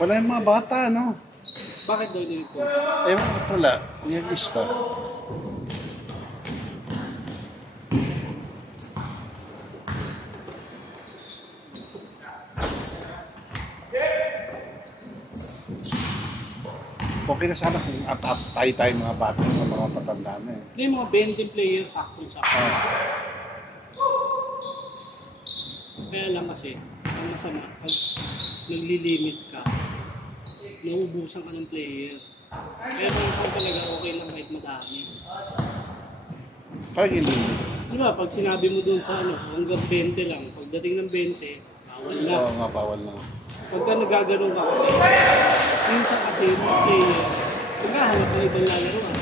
Wala yung mga bata, no? Bakit daw dito? Ewan ko wala. Yung lista. Okay na sana kung tayo mga bata sa mga patanda na eh. Hindi, mga 20 players, sakto-sakto. Kaya lang kasi, ang masama, pag naglilimit ka, nauubusan ka ng player. Kaya minsan talaga okay lang kahit madami. Parang ilimit. Di ba, pag sinabi mo dun sa ano, hanggang 20 lang, pagdating ng 20, bawal na. Oo nga, bawal na. Pagka nagagano'n ka kasi, minsan kasi yung player, naghahanap na ibang lalaroan.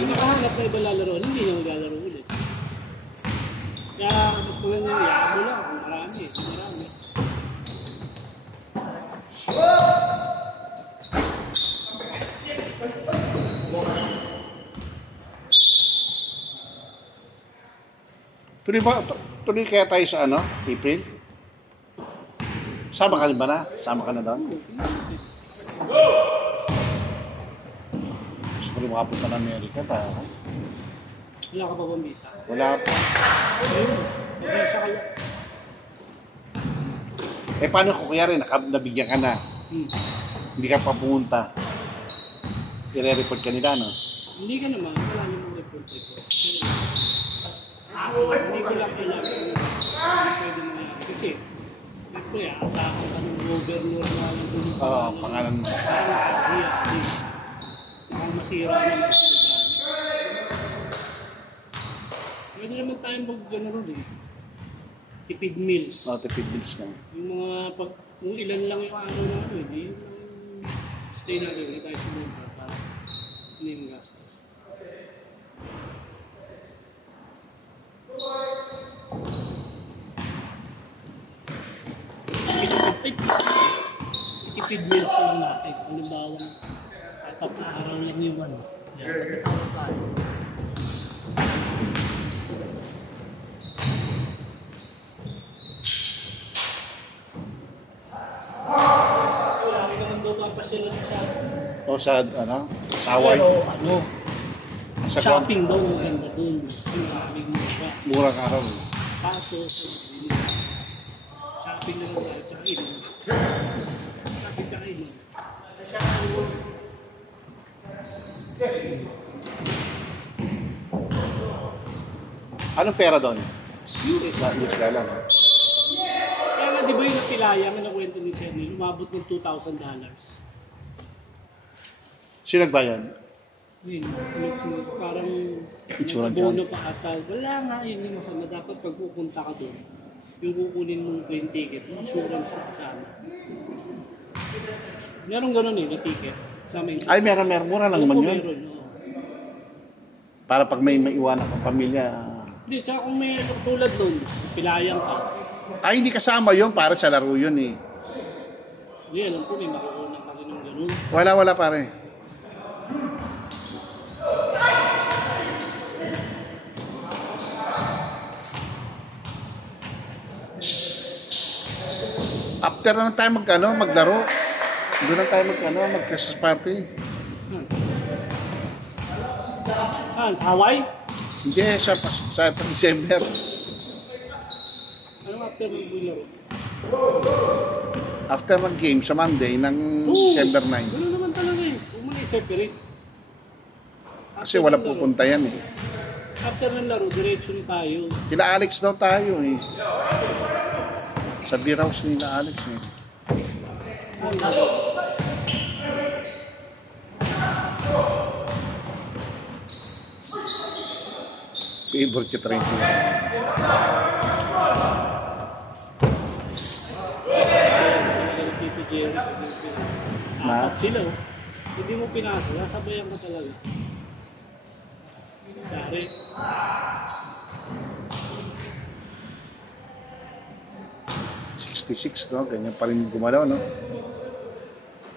Naghahanap na ibang lalaroan, hindi na maglalaro ulit. Kaya mas maganda yung iyaan mo lang, kung marami. Tuloy kaya tayo sa ano, April? Sama ka rin ba na? Sama ka na doon? Gusto ko rin makapunta ng Amerika. Wala ka pa bang visa? Wala pa. Ayun, mag-visa ka lang. Eh paano kung kaya rin, nabigyan ka na? Hindi ka pa pumunta. I-report ka nila, no? Hindi ka naman, wala namang report. Hindi ko lang kailangan pwede mangyari. Kasi, siyempre, asahan ka ng governor na nandun. Oo, pangalan mo. Ang masira naman kasi nagdaan. Pwede naman tayong mag-gano'n eh. Tipid meals. Oo, tipid meals ka. Yung mga, kung ilan lang yung ano na ano, hindi yung stay natin, hindi tayo sumunta para hindi yung gastos. Tipid meals lang natin. Halimbawa, apat na araw lang yung ano. Yan, O sa ano? Sa Hawaii? Pero ano? Sa Shopping daw ang ganda dun. Maraming mura. Murang araw. Paso, shopping lang tayo, tsaka inom. Shopping tsaka inom. Anong pera doon? US. US lang. Kaya nga di ba yung natilaya na nakwento ni Senny, umabot ng $2,000. Sino nagbayad? Yun, parang Insurance bono pa ata. Wala nga, yun yung masama. Dapat pag pupunta ka doon, yung kukunin mong plane ticket, yung insurance na kasama. Meron ganun eh, na ticket. Ay, meron. Mura lang naman yun. Meron, oo. Para pag may maiwanan kang pamilya. Hindi, tsaka kung may tulad doon, pilayang ka. Ay, hindi kasama yun. Para sa laro yun eh. Hindi, alam ko, may makukunan ka rin ng ganun. Wala pare. After na tayo maglaro. Doon na tayo mag-Christmas party. Saan? Sa Hawaii? Hindi, sa December. Ano after ng laro? After ng game sa Monday ng December 9. Gano'n naman talaga eh. Huwag mo na i-separate. Kasi wala pupunta yan eh. After ng laro, diretso na tayo. Kila Alex daw tayo eh. Sa beer house nila Alex eh. Favorite ka rin ko. Apat sila oh. Hindi mo pinasa, sasabayan ka talaga. Dari. 66 no? Ganyan pa rin gumalaw no?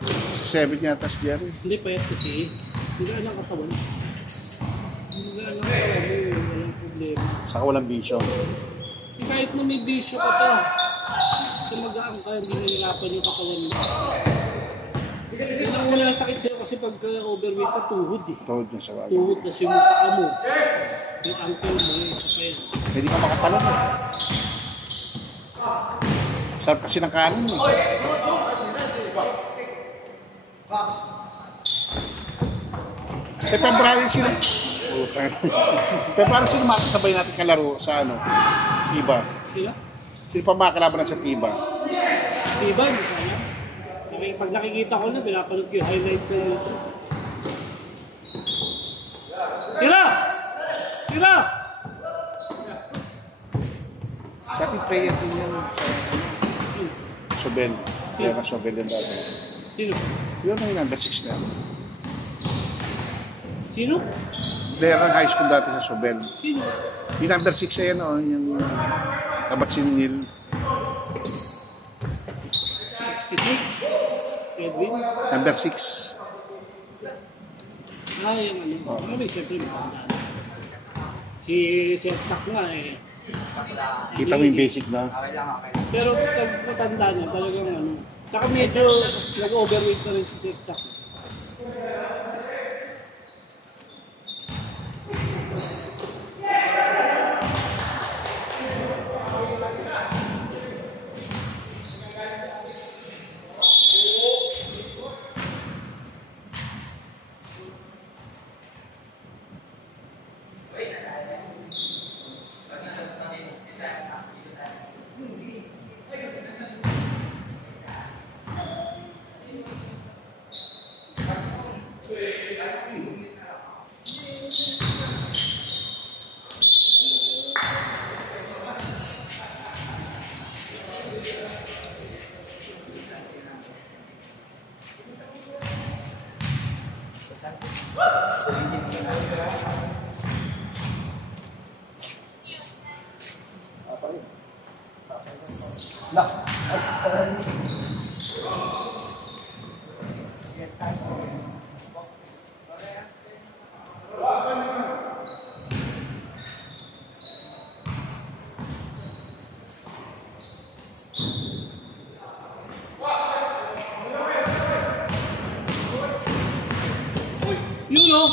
67 yata si Jerry. Hindi pa yan kasi. Hindi ka lang katawan. Hindi ka lang katawan. Walang problema. Saka walang bisyo. Kahit na may bisyo ka pa, sa mag-aang ka, hindi nahihirapan yung katawan mo. Yun ang wala sakit sa'yo kasi pagka overweight ka, tuhod eh. Tuhod na sa bagay. Tuhod na yung mukha mo. Yung ankle mo, yung isa pa yun. Pwede ka makatalon eh. Sarap kasi ng kanin eh. February sino? February sino makasabay natin kalaro sa ano? Tiba. Sila? Sino pa makakalaban sa Tiba? Diba? Hindi sana. Pag nakikita ko na, pinapanood ko yung highlights sa YouTube. Tira! Tira! Dati prayer din yan sa Sobel. Kaya na Sobel yan dati. Sino? Yun ang number 6 na yan. Sino? Player ng high school dati sa Sobel. Sino? Yung number 6 na yan, oh, yung Kabatsin Nil. 66? Edwin? Number 6. Ah, yung ano. Ano ba, siyempre matanda. Si Sir Tak nga eh. Kita mo yung basic na. Pero pag matanda na, talagang ano. Tsaka medyo nag-overweight na rin si Sir Tak. Yun o!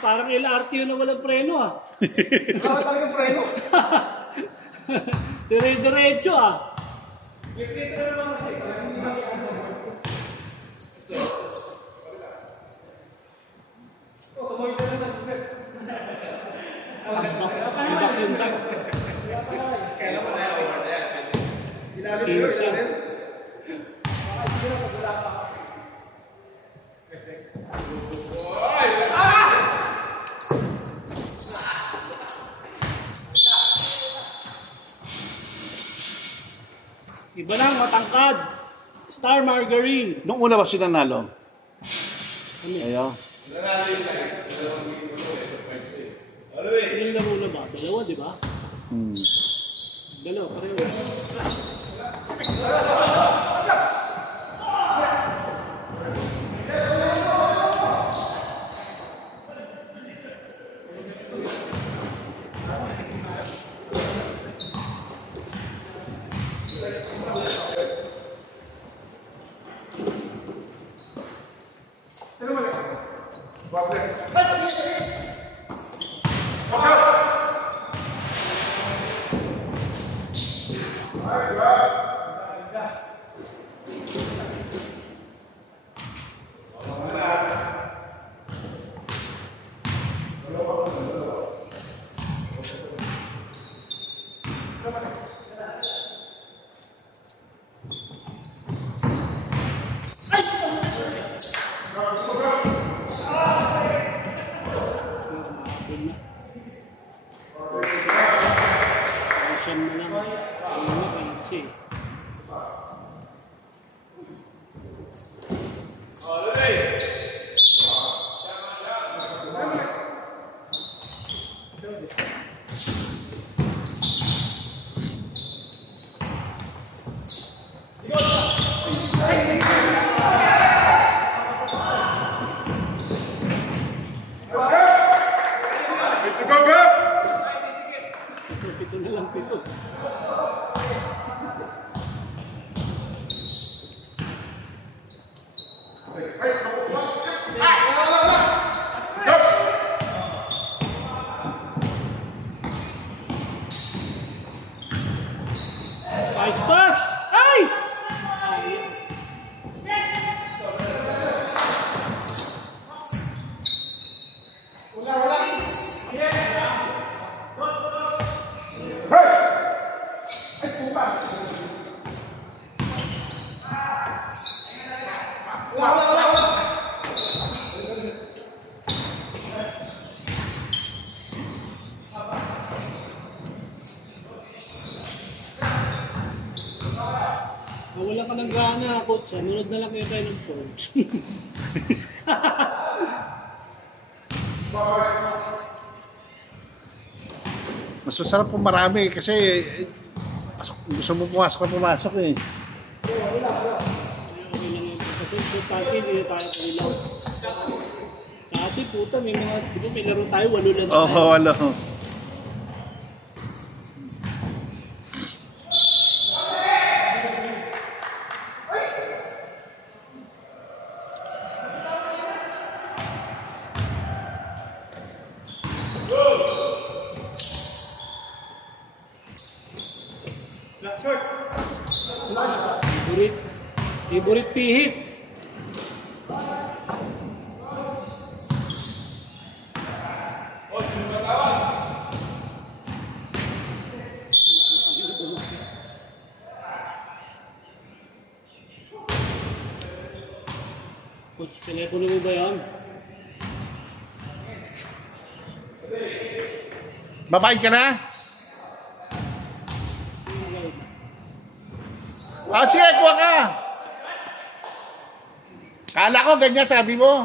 Parang LRT yun na walang preno ah. Wala talagang preno. Dire-diretso ah. Ibak yung dak. Kailan mo na yung ilalim mo Pinsa. rin. Iba lang, matangkad. Star Margarine. Nung una ba sila nalo? Ano yun? Ayaw. Ilang laro na ba? Dalawa, di ba? Dalawa, pareho. Siyam na lang. Ayun na, kasi. Pito na lang. ng pito. Nice pass! Ay! Ayun. Wala ka ng gana, coach. Nunod na lang kayo tayo ng coach. Mas masarap po marami kasi gusto mo pumasok eh. Okay lang yun. Kasi sa party, hindi na tayo kailang. Sa atin, puta, may mga, di ba may laro tayo, 8 lang tayo. Oo, wala. Favorite pihit. Coach, telepono mo ba yan? Babayad ka na? Sige, kuha ka. Kala ko ganyan sabi mo.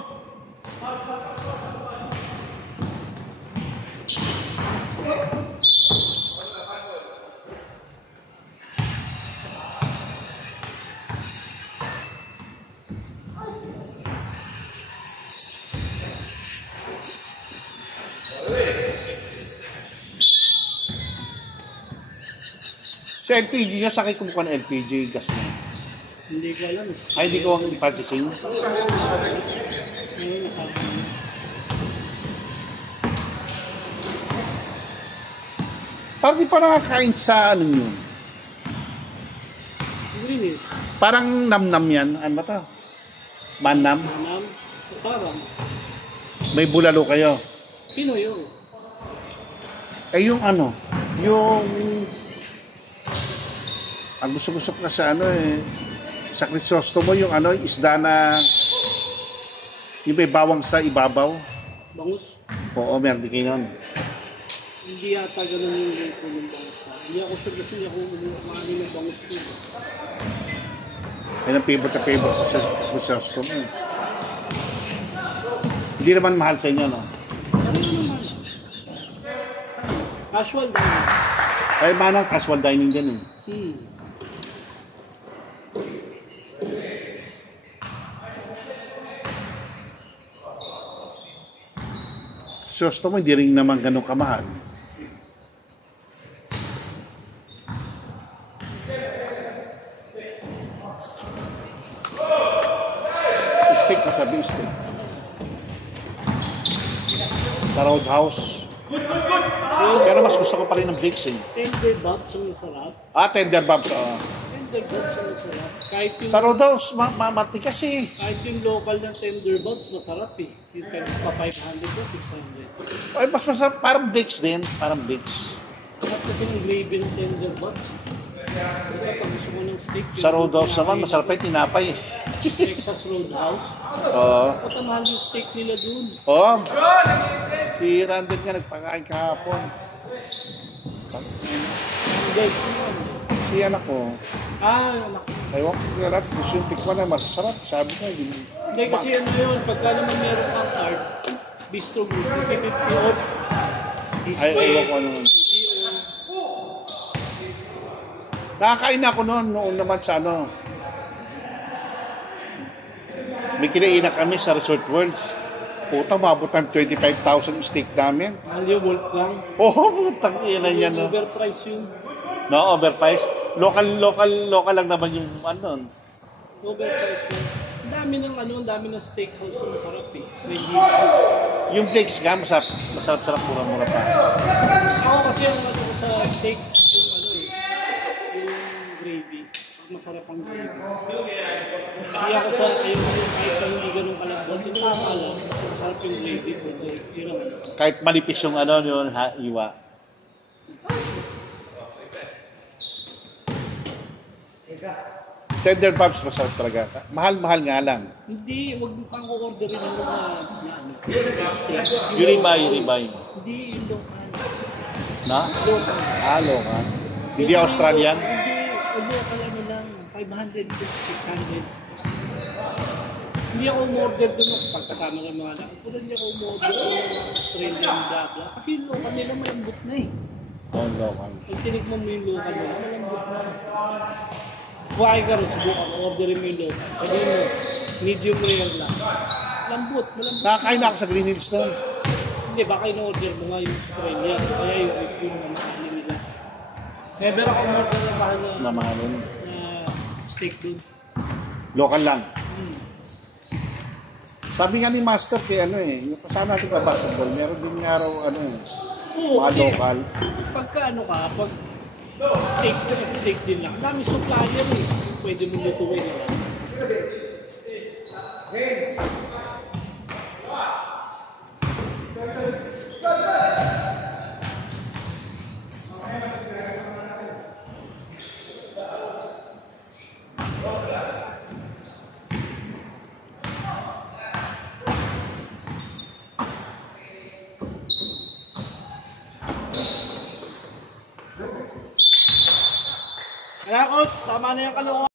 Sa LPG niya, sakit kumukuha ng LPG gas niya. Hindi ko alam. Ay, hindi ko ang ipag-ising. Parang di pa nakakain sa ano yun. Green is. Parang nam-nam yan. Ano ba ito? Manam? Manam. Parang. May bulalo kayo. Pinoy yun. Eh yung ano, yung ang gusto-gusto ko na sa ano eh, sa Crisostomo yung ano, isda na yung may bawang sa ibabaw. Bangus. Oo, meron din kayo nun. Hindi yata ganun yung rate ng bangus. Hindi ako sure kasi hindi ako umami ng bangus ko. Yan ang favorite na favorite ko sa Crisostomo. Hindi naman mahal sa inyo, no? Ano naman? Casual dining. Ay, manang casual dining din eh. Crisostomo, hindi rin naman ganun kamahal. Steak, masabi yung steak. Sa Roadhouse. Pero mas gusto ko pa rin ng Bricks eh. Tender bobs ang masarap. Tender bobs. Tender bobs ang masarap. Kahit yung, Sa Roadhouse, matikas eh. kahit yung local ng tender bobs, masarap eh. Yung pa 500 o 600. Ay, mas masarap. Parang Bricks din. Parang Bricks. Masarap kasi yung gravy ng tender bobs. Diba, pag gusto mo ng steak. Sa Roadhouse naman, masarap pa yung tinapay eh. Texas Roadhouse. Oo. Ba't ang mahal yung steak nila dun? Oo. Si Randall nga nagpakain kahapon. Hindi. Si anak ko. Anak. Ewan ko kaya natin, gusto yung tikman na masasarap. Sabi ko, hindi. Hindi kasi ano yun, pagka naman meron kang card, bistro group, 50 off. Ay, ewan ko ano. Nakakain ako noon naman sa ano. May kinainan kami sa Resort Worlds. Puta, mabot ng 25,000 steak namin. Mahal yung Wolfgang. Putang ina yan. No? Overprice yun. No, overpriced. Local lang naman yung ano. Overprice yun. Ang dami ng steakhouse na masarap eh. Yung flakes nga, masarap, mura-mura pa. Ako kasi ang ano ko sa steak, yung gravy. Masarap ang gravy. Hindi ako sa yung kahit na hindi ganun kalambot. Hindi ko alam. Masarap yung gravy. Yun ang ano. Kahit malipis yung ano, yun, iwa. Tender Bob's masarap talaga. Mahal nga lang. Hindi, wag mo pang orderin ng mga steak. Yung ribeye. Hindi, yung local. Na? Local. Local. Hindi Australian? Hindi, yung local ano lang, 500 to 600. Hindi ako umorder doon pagkasama ng mga anak. Pero hindi ako umorder doon ng Australian bla. Kasi yung local nila malambot na eh. Local. Pag tinikman mo yung local nila, malambot na. Kuhain ka rin, subukan mo, orderin mo yung local. Sabihin mo, medium rare lang. Malambot. Nakakain na ako sa Green Hills doon. Hindi, baka in-order mo nga yung Australian. Kaya yung na mahal nila. Never ako umorder na mahal na Namahalin. steak doon. Local lang. Sabi nga ni Master kay ano yung kasama natin sa basketball, meron din nga raw mga Kasi, local. pagka pag steak din lang. Dami supplier eh. Pwede mo lutuin na lang. Kaya coach, tama na yung kalungan.